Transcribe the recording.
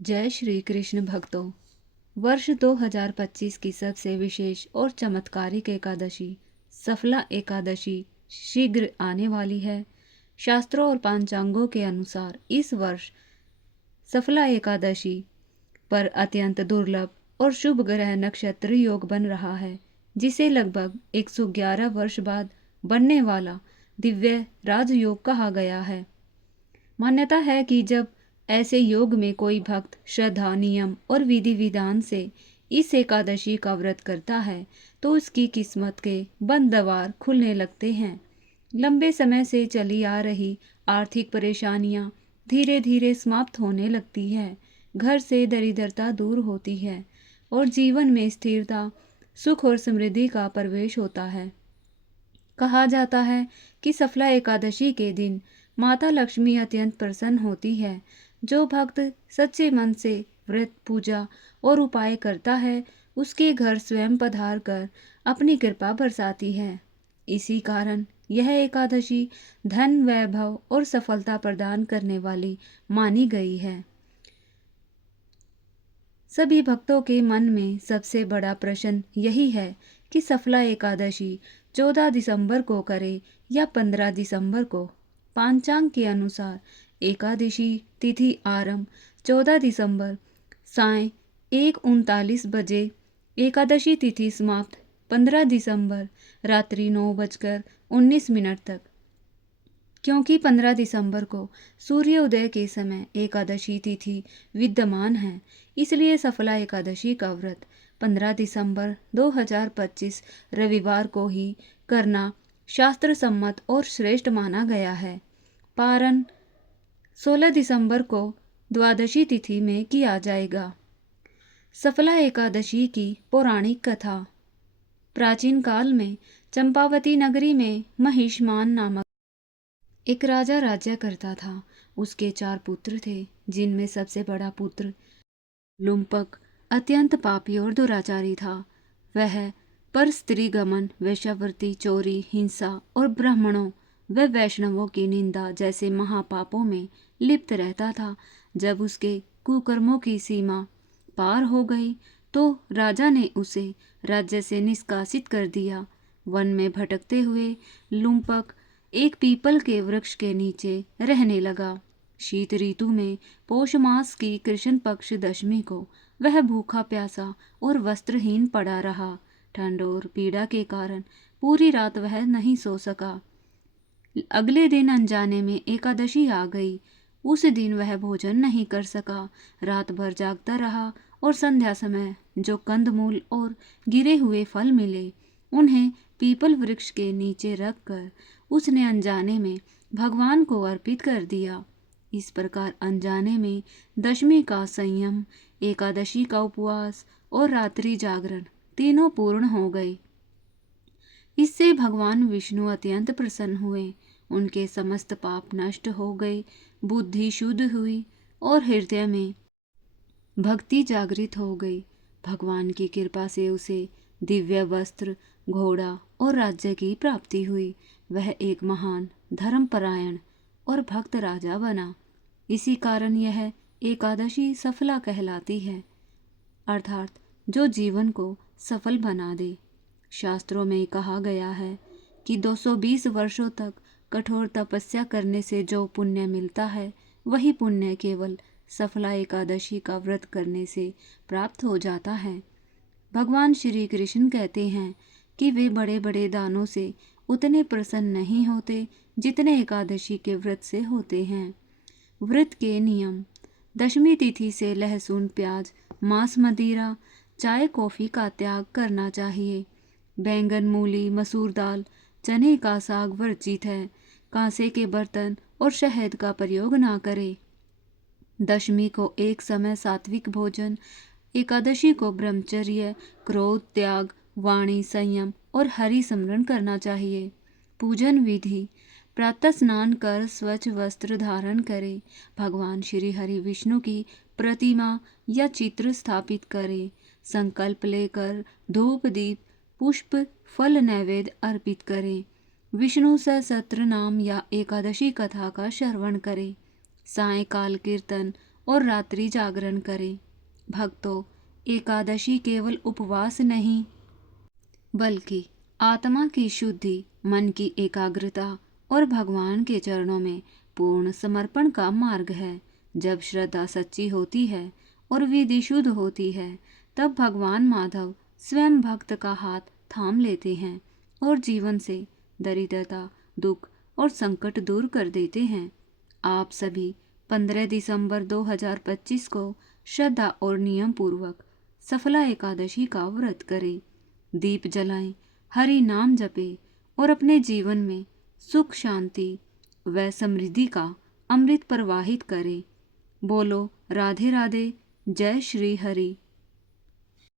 जय श्री कृष्ण भक्तों। वर्ष 2025 की सबसे विशेष और चमत्कारिक एकादशी सफला एकादशी शीघ्र आने वाली है। शास्त्रों और पंचांगों के अनुसार इस वर्ष सफला एकादशी पर अत्यंत दुर्लभ और शुभ ग्रह नक्षत्र योग बन रहा है, जिसे लगभग 111 वर्ष बाद बनने वाला दिव्य राजयोग कहा गया है। मान्यता है कि जब ऐसे योग में कोई भक्त श्रद्धा, नियम और विधि विधान से इस एकादशी का व्रत करता है तो उसकी किस्मत के बंद द्वार खुलने लगते हैं। लंबे समय से चली आ रही आर्थिक परेशानियां धीरे धीरे समाप्त होने लगती है, घर से दरिद्रता दूर होती है और जीवन में स्थिरता, सुख और समृद्धि का प्रवेश होता है। कहा जाता है कि सफला एकादशी के दिन माता लक्ष्मी अत्यंत प्रसन्न होती है। जो भक्त सच्चे मन से व्रत, पूजा और उपाय करता है, उसके घर स्वयं पधार कर अपनी कृपा बरसाती है। इसी कारण यह एकादशी धन, वैभव और सफलता प्रदान करने वाली मानी गई है। सभी भक्तों के मन में सबसे बड़ा प्रश्न यही है कि सफला एकादशी 14 दिसंबर को करे या 15 दिसंबर को। पंचांग के अनुसार एकादशी तिथि आरंभ 14 दिसंबर साय 1:39 बजे, एकादशी तिथि समाप्त 15 दिसंबर रात्रि 9:19 तक। क्योंकि 15 दिसंबर को सूर्योदय के समय एकादशी तिथि विद्यमान है, इसलिए सफला एकादशी का व्रत 15 दिसंबर 2025 रविवार को ही करना शास्त्र सम्मत और श्रेष्ठ माना गया है। पारण 16 दिसंबर को द्वादशी तिथि में किया जाएगा। सफला एकादशी की पौराणिक कथा। प्राचीन काल में चंपावती नगरी में महिष्मान नामक एक राजा राज्य करता था। उसके 4 पुत्र थे, जिनमें सबसे बड़ा पुत्र लुम्पक अत्यंत पापी और दुराचारी था। वह पर स्त्री गमन, वेश्यावृत्ति, चोरी, हिंसा और ब्राह्मणों व वैष्णवों की निंदा जैसे महापापों में लिप्त रहता था। जब उसके कुकर्मों की सीमा पार हो गई तो राजा ने उसे राज्य से निष्कासित कर दिया। वन में भटकते हुए लुम्पक एक पीपल के वृक्ष के नीचे रहने लगा। शीत ऋतु में पौष मास की कृष्ण पक्ष दशमी को वह भूखा प्यासा और वस्त्रहीन पड़ा रहा। ठंड और पीड़ा के कारण पूरी रात वह नहीं सो सका। अगले दिन अनजाने में एकादशी आ गई। उस दिन वह भोजन नहीं कर सका, रात भर जागता रहा और संध्या समय जो कंदमूल और गिरे हुए फल मिले, उन्हें पीपल वृक्ष के नीचे रखकर उसने अनजाने में भगवान को अर्पित कर दिया। इस प्रकार अनजाने में दशमी का संयम, एकादशी का उपवास और रात्रि जागरण तीनों पूर्ण हो गए। इससे भगवान विष्णु अत्यंत प्रसन्न हुए। उनके समस्त पाप नष्ट हो गए, बुद्धि शुद्ध हुई और हृदय में भक्ति जागृत हो गई। भगवान की कृपा से उसे दिव्य वस्त्र, घोड़ा और राज्य की प्राप्ति हुई। वह एक महान, धर्मपरायण और भक्त राजा बना। इसी कारण यह एकादशी सफला कहलाती है, अर्थात जो जीवन को सफल बना दे। शास्त्रों में कहा गया है कि 220 वर्षों तक कठोर तपस्या करने से जो पुण्य मिलता है, वही पुण्य केवल सफला एकादशी का व्रत करने से प्राप्त हो जाता है। भगवान श्री कृष्ण कहते हैं कि वे बड़े बड़े दानों से उतने प्रसन्न नहीं होते जितने एकादशी के व्रत से होते हैं। व्रत के नियम। दशमी तिथि से लहसुन, प्याज, मांस, मदिरा, चाय, कॉफी का त्याग करना चाहिए। बैंगन, मूली, मसूर दाल, चने का साग वर्जित है। कांसे के बर्तन और शहद का प्रयोग ना करें। दशमी को एक समय सात्विक भोजन, एकादशी को ब्रह्मचर्य, क्रोध त्याग, वाणी संयम और हरि स्मरण करना चाहिए। पूजन विधि। प्रातः स्नान कर स्वच्छ वस्त्र धारण करें। भगवान श्री हरि विष्णु की प्रतिमा या चित्र स्थापित करें। संकल्प लेकर धूप, दीप, पुष्प, फल नैवेद्य अर्पित करें। विष्णु सहस्त्र नाम या एकादशी कथा का श्रवण करें। सायंकाल कीर्तन और रात्रि जागरण करें। भक्तों, एकादशी केवल उपवास नहीं बल्कि आत्मा की शुद्धि, मन की एकाग्रता और भगवान के चरणों में पूर्ण समर्पण का मार्ग है। जब श्रद्धा सच्ची होती है और विधि शुद्ध होती है, तब भगवान माधव स्वयं भक्त का हाथ थाम लेते हैं और जीवन से दरिद्रता, दुख और संकट दूर कर देते हैं। आप सभी 15 दिसंबर 2025 को श्रद्धा और नियम पूर्वक सफला एकादशी का व्रत करें, दीप जलाएं, हरि नाम जपें और अपने जीवन में सुख, शांति व समृद्धि का अमृत प्रवाहित करें। बोलो राधे राधे, जय श्री हरि।